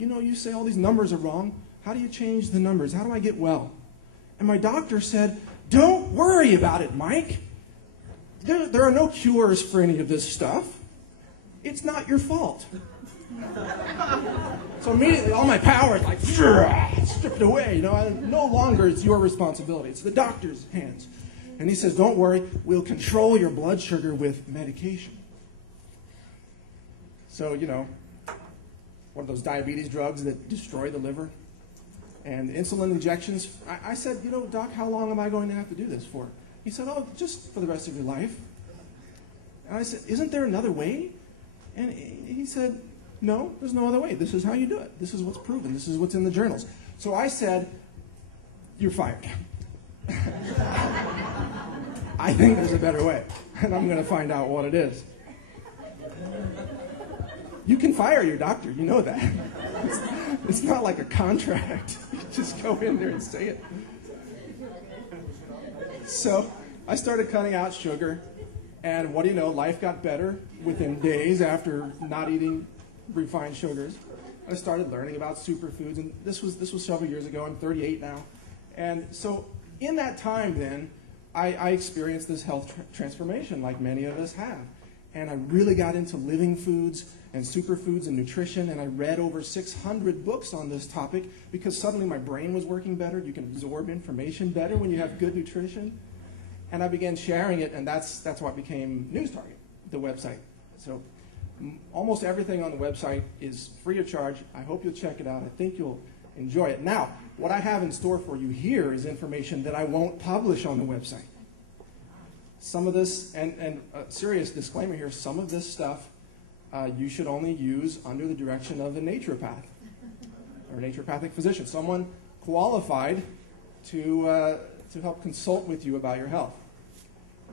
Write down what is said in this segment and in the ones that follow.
you know, you say all these numbers are wrong. How do you change the numbers? How do I get well? And my doctor said, don't worry about it, Mike. There are no cures for any of this stuff. It's not your fault. So immediately, all my power is like, stripped away. You know, no longer it's your responsibility. It's the doctor's hands. And he says, don't worry, we'll control your blood sugar with medication. So, you know, one of those diabetes drugs that destroy the liver and insulin injections. I said, you know, Doc, how long am I going to have to do this for? He said, oh, just for the rest of your life. And I said, isn't there another way? And he said, no, there's no other way. This is how you do it. This is what's proven. This is what's in the journals. So I said, you're fired. I think there's a better way, and I'm going to find out what it is. You can fire your doctor. You know that. It's not like a contract. You just go in there and say it. So I started cutting out sugar, and what do you know? Life got better within days after not eating refined sugars. I started learning about superfoods, and this was several years ago. I'm 38 now. And so in that time then, I experienced this health transformation like many of us have. And I really got into living foods and superfoods and nutrition, and I read over 600 books on this topic because suddenly my brain was working better. You can absorb information better when you have good nutrition. And I began sharing it, and that's what became News Target, the website. So almost everything on the website is free of charge. I hope you'll check it out. I think you'll enjoy it. Now, what I have in store for you here is information that I won't publish on the website. Some of this, and a serious disclaimer here, some of this stuff you should only use under the direction of a naturopath or a naturopathic physician, someone qualified to help consult with you about your health.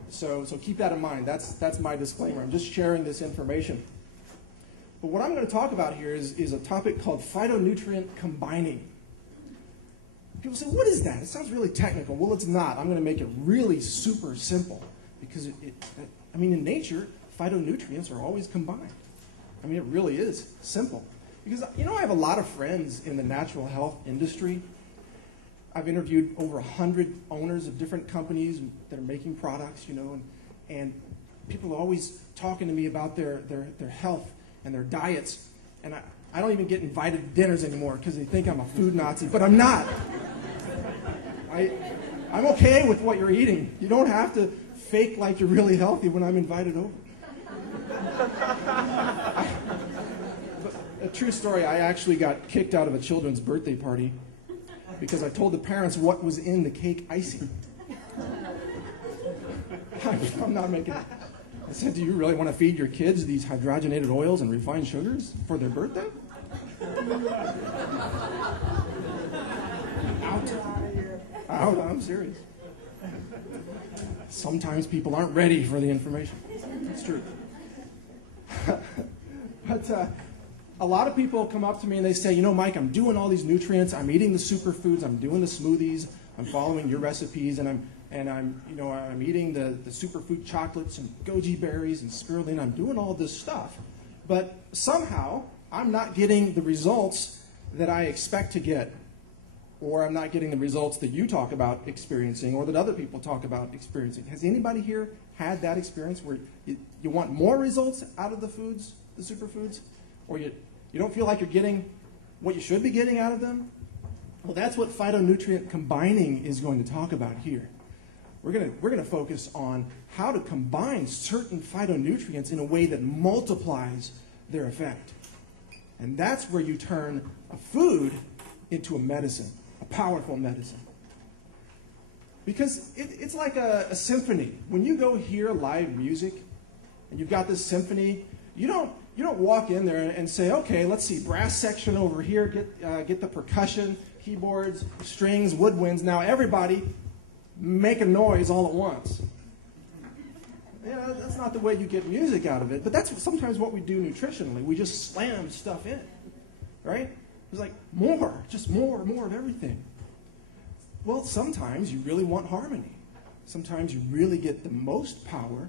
So keep that in mind. That's my disclaimer. I'm just sharing this information. But what I'm going to talk about here is a topic called phytonutrient combining. People say, what is that? It sounds really technical. Well, it's not. I'm going to make it really super simple because, I mean, in nature, phytonutrients are always combined. I mean, it really is simple. Because, you know, I have a lot of friends in the natural health industry. I've interviewed over 100 owners of different companies that are making products, you know, and people are always talking to me about their health and their diets. And I don't even get invited to dinners anymore because they think I'm a food Nazi, but I'm not. I'm okay with what you're eating. You don't have to fake like you're really healthy when I'm invited over. But a true story, I actually got kicked out of a children's birthday party because I told the parents what was in the cake icing. I'm not making it. I said, do you really want to feed your kids these hydrogenated oils and refined sugars for their birthday? Out. I'm serious. Sometimes people aren't ready for the information. It's true. But a lot of people come up to me and they say, you know, Mike, I'm doing all these nutrients. I'm eating the superfoods. I'm doing the smoothies. I'm following your recipes, and I'm eating the superfood chocolates and goji berries and spirulina. I'm doing all this stuff, but somehow I'm not getting the results that I expect to get, or I'm not getting the results that you talk about experiencing or that other people talk about experiencing. Has anybody here had that experience where you want more results out of the foods, the superfoods, or you don't feel like you're getting what you should be getting out of them? Well, that's what phytonutrient combining is going to talk about here. We're going to focus on how to combine certain phytonutrients in a way that multiplies their effect. And that's where you turn a food into a medicine, a powerful medicine. Because it's like a symphony. When you go hear live music and you've got this symphony, you don't walk in there and say, okay, let's see, brass section over here, get the percussion, keyboards, strings, woodwinds. Now everybody make a noise all at once. Yeah, that's not the way you get music out of it, but that's sometimes what we do nutritionally. We just slam stuff in, right? It's like more, just more of everything. Well, sometimes you really want harmony. Sometimes you really get the most power,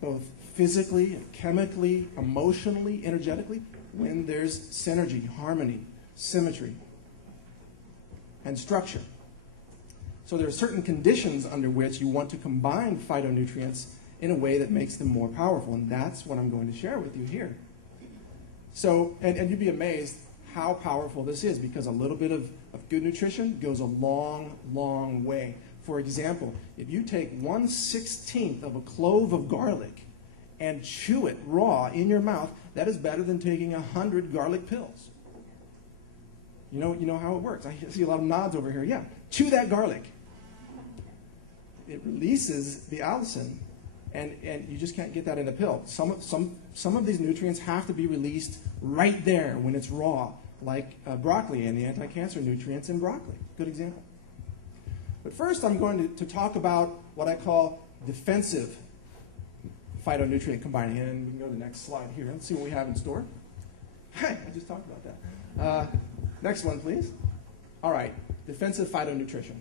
both physically and chemically, emotionally, energetically, when there's synergy, harmony, symmetry, and structure. So there are certain conditions under which you want to combine phytonutrients in a way that makes them more powerful, and that's what I'm going to share with you here. So, and you'd be amazed how powerful this is, because a little bit of good nutrition goes a long, long way. For example, if you take 1/16 of a clove of garlic and chew it raw in your mouth, that is better than taking 100 garlic pills. You know how it works. I see a lot of nods over here. Yeah, chew that garlic. It releases the allicin, and you just can't get that in a pill. Some of these nutrients have to be released right there when it's raw, like broccoli and the anti-cancer nutrients in broccoli. Good example. But first, I'm going to talk about what I call defensive phytonutrient combining. And we can go to the next slide here and see what we have in store. Hey, I just talked about that. Next one, please. All right, defensive phytonutrition.